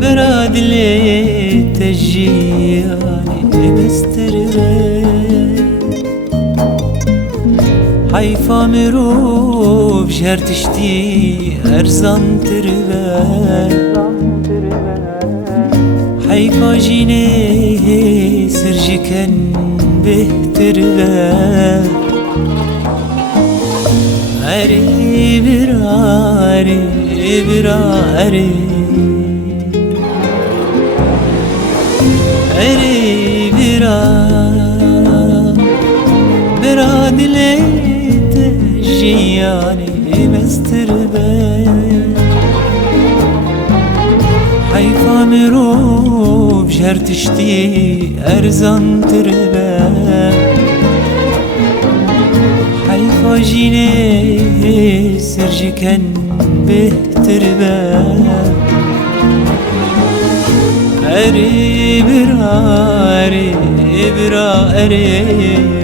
براد اللي تجياني مسترغي حيفا مروف جهر تشتي أرزان ترغي حيفا جيني سرجكن به ترغي أري برا أري برا أري أري برا برا دلي تجياني مستربي حيفا مروف جهر تشتي أرزان تربي حيفا جيني سرجكن به تربي أري برا أري برا أري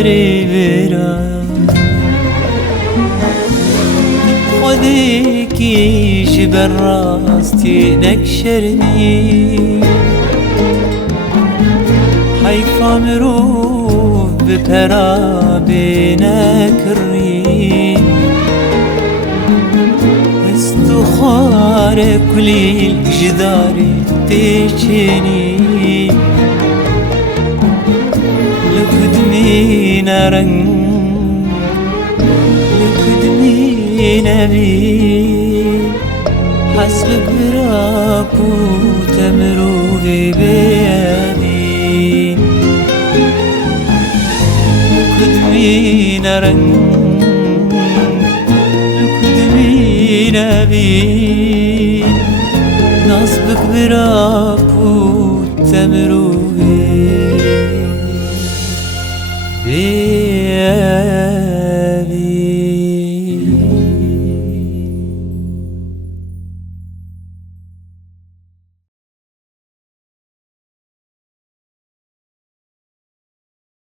أري برا خذيك جبل راستي نكشرني حيفا مروف ببرا بينك الريم استخار كل الجداري تجيني لقدمينا رنگ لقدمينا بي حسبك براكو تمروغي بياني لقدمينا رنگ لقدمينا بي نصبك براكو تمروغي